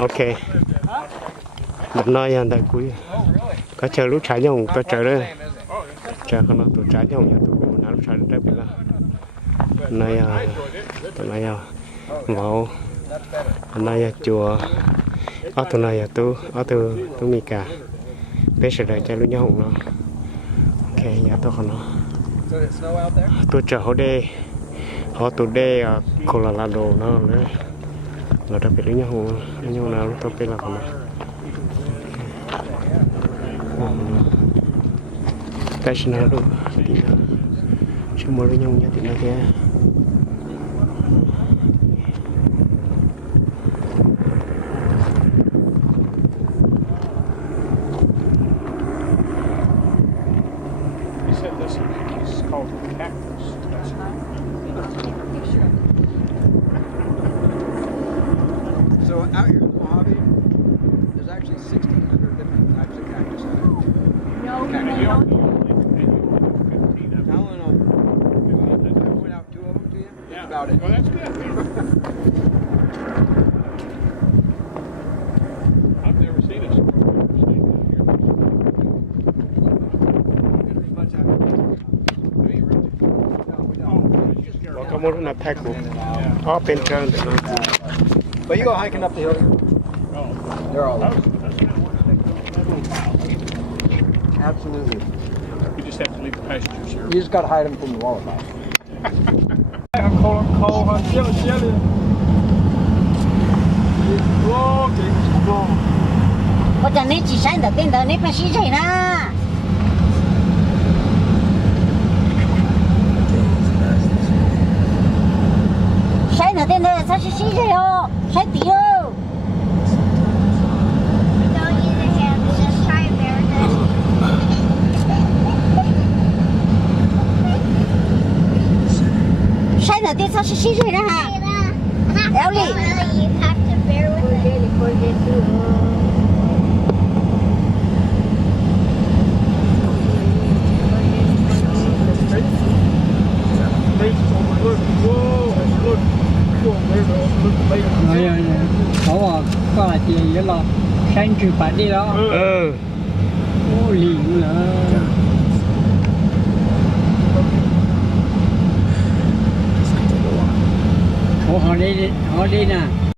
ok đợt nói anh tại cuối có chờ lúc trái nhông tôi chờ đây chờ con nó tụi trái nhông nhà tụi nó lúc trái đây bị là này tụi này vào này chùa ở tụi này tôi ở tụi mi cả bây giờ đợi cho lúc nhau nó ok nhà tôi con nó tôi chờ họ tụi đây cololado nó đấy là đặc biệt nhau nào lúc tôi là con nó cái gì nào luôn thì chưa mua với nhau nhá thì nó kia So out here in the Mojave, there's actually 1,600 different types of cactus out here. No, I no, no. only know. I point out 2 of them to you. That's about it. Well, that's good. I've never seen a squirrel snake out here. There's much out here. Do you really? No, we don't. Just carry có on. muốn là thạch của họ bên trên để nó But you go hiking up the hill. Oh, They're all that's over. kind of what that little pile. Absolutely. We just have to leave the pastures here. You just got to hide them from the wallabies. Có chẳng nên chỉ sáng được tên đó nên phải xí rồi na. Sáng được tên đó sao xí rồi ô, sáng tí ô. Don't use your hands, just try it there. Sáng được tên sao xí rồi na hả? Ellie. You have to bear with it. Rồi có là chị với lo sáng trừ phải đi đó ô liền nữa họ đi nè